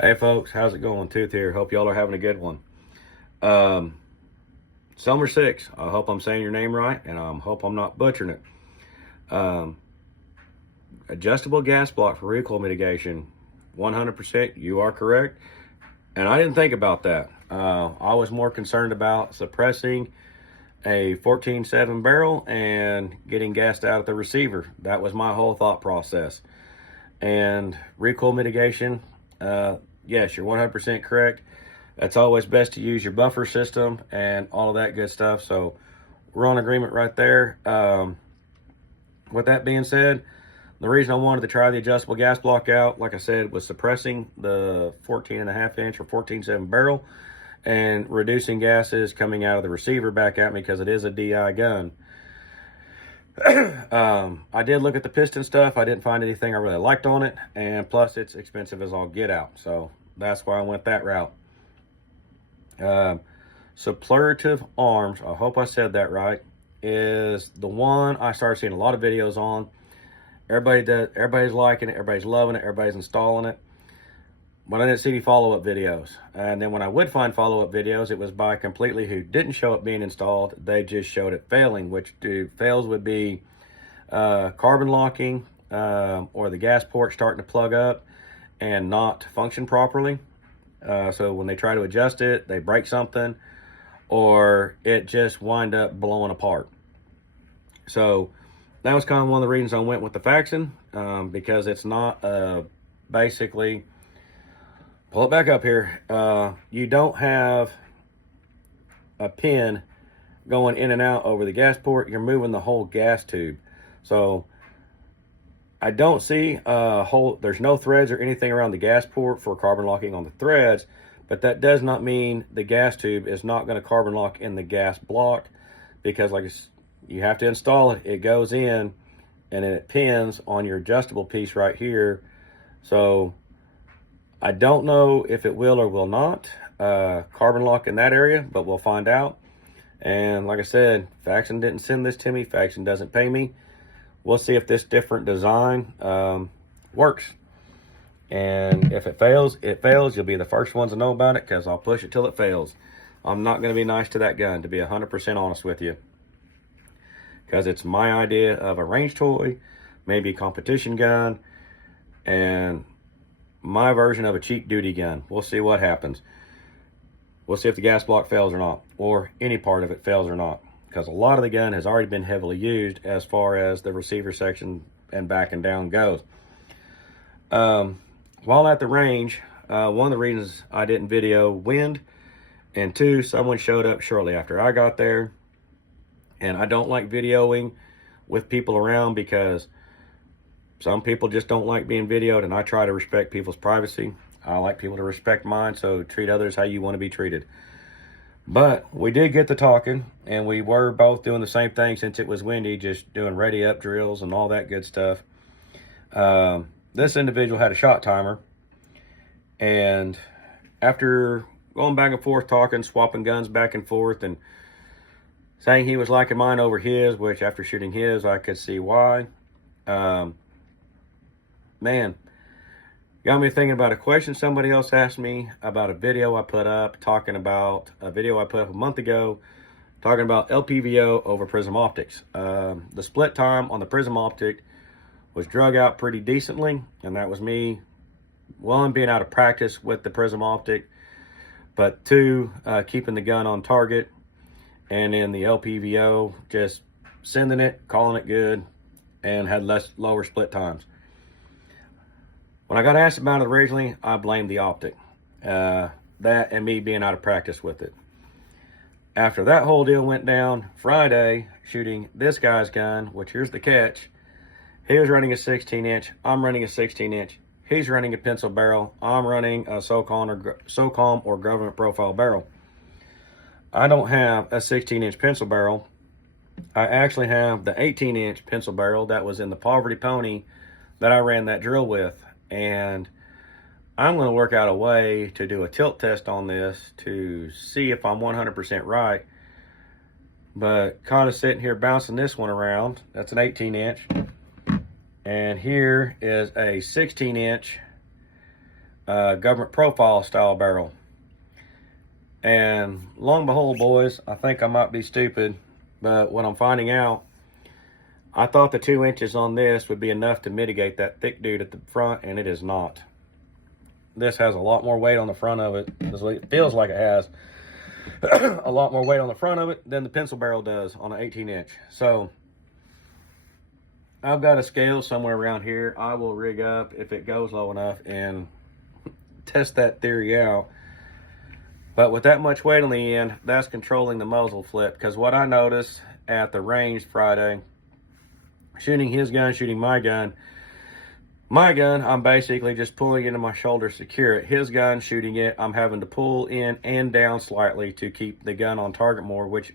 Hey folks, how's it going? Tooth here. Hope y'all are having a good one. Um, Summer 6. I hope I'm saying your name right, and I hope I'm not butchering it. Um, Adjustable gas block for recoil mitigation. 100%, you are correct. And I didn't think about that. I was more concerned about suppressing a 14.7 barrel and getting gassed out at the receiver. That was my whole thought process. And recoil mitigation, yes, you're 100% correct. It's always best to use your buffer system and all of that good stuff. So we're on agreement right there. With that being said, the reason I wanted to try the adjustable gas block out, like I said, was suppressing the 14.5 inch or 14.7 barrel and reducing gases coming out of the receiver back at me because it is a DI gun. I did look at the piston stuff. I didn't find anything I really liked on it, and plus it's expensive as all get out. So that's why I went that route. Superlative Arms, I hope I said that right, is the one I started seeing a lot of videos on. Everybody's liking it, everybody's loving it, everybody's installing it. But I didn't see any follow-up videos. And then when I would find follow-up videos, it was by completely who didn't show it being installed. They just showed it failing, which fails would be carbon locking or the gas port starting to plug up and not function properly. So when they try to adjust it, they break something or it just wind up blowing apart. So that was kind of one of the reasons I went with the Faxon, because it's not basically, pull it back up here, you don't have a pin going in and out over the gas port. You're moving the whole gas tube. So I don't see there's no threads or anything around the gas port for carbon locking on the threads, but that does not mean the gas tube is not going to carbon lock in the gas block, because you have to install it. It goes in and then it pins on your adjustable piece right here. So I don't know if it will or will not carbon lock in that area, but we'll find out. And like I said, Faxon didn't send this to me. Faxon doesn't pay me. We'll see if this different design works. And if it fails, it fails. You'll be the first ones to know about it, because I'll push it till it fails. I'm not going to be nice to that gun, to be 100% honest with you, because it's my idea of a range toy, maybe a competition gun, and my version of a cheap duty gun. We'll see what happens. We'll see if the gas block fails or not, or any part of it fails or not, because a lot of the gun has already been heavily used as far as the receiver section and back and down goes. While at the range, one of the reasons I didn't video wind, and two, someone showed up shortly after I got there, and I don't like videoing with people around because some people just don't like being videoed, and I try to respect people's privacy. I like people to respect mine, so treat others how you want to be treated. But we did get to talking, and we were both doing the same thing since it was windy, just doing ready up drills and all that good stuff. This individual had a shot timer, and after going back and forth talking, swapping guns back and forth, and saying he was liking mine over his, which after shooting his, I could see why. Man, got me thinking about a question somebody else asked me about a video I put up, talking about a video I put up a month ago, talking about LPVO over Prism Optics. The split time on the Prism Optic was drug out pretty decently, and that was me, one, being out of practice with the Prism Optic, but two, keeping the gun on target, and then the LPVO just sending it, calling it good, and had lower split times. When I got asked about it originally, I blamed the optic. That and me being out of practice with it. After that whole deal went down, Friday, shooting this guy's gun, which here's the catch. He was running a 16-inch. I'm running a 16-inch. He's running a pencil barrel. I'm running a SOCOM or government profile barrel. I don't have a 16-inch pencil barrel. I actually have the 18-inch pencil barrel that was in the Poverty Pony that I ran that drill with. And I'm going to work out a way to do a tilt test on this to see if I'm 100% right. But kind of sitting here bouncing this one around, that's an 18-inch. And here is a 16-inch government profile style barrel. And lo and behold, boys, I think I might be stupid, but what I'm finding out, I thought the 2 inches on this would be enough to mitigate that thick dude at the front, and it is not. This has a lot more weight on the front of it. It feels like it has a lot more weight on the front of it than the pencil barrel does on an 18-inch. So I've got a scale somewhere around here. I will rig up if it goes low enough and test that theory out. But with that much weight on the end, that's controlling the muzzle flip. Because what I noticed at the range Friday, shooting his gun, shooting my gun, I'm basically just pulling into my shoulder to secure it. His gun, shooting it, I'm having to pull in and down slightly to keep the gun on target more, which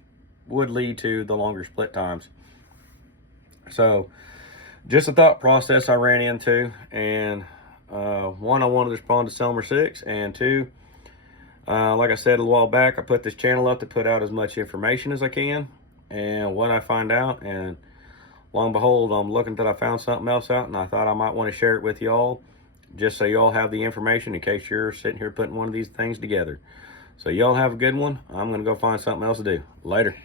would lead to the longer split times. So just a thought process I ran into. And one, I wanted to respond to Selmer 6, and two, like I said a while back, I put this channel up to put out as much information as I can. And what I find out, and lo and behold, I'm looking that I found something else out, and I thought I might want to share it with y'all, just so y'all have the information in case you're sitting here putting one of these things together. So y'all have a good one. I'm going to go find something else to do. Later.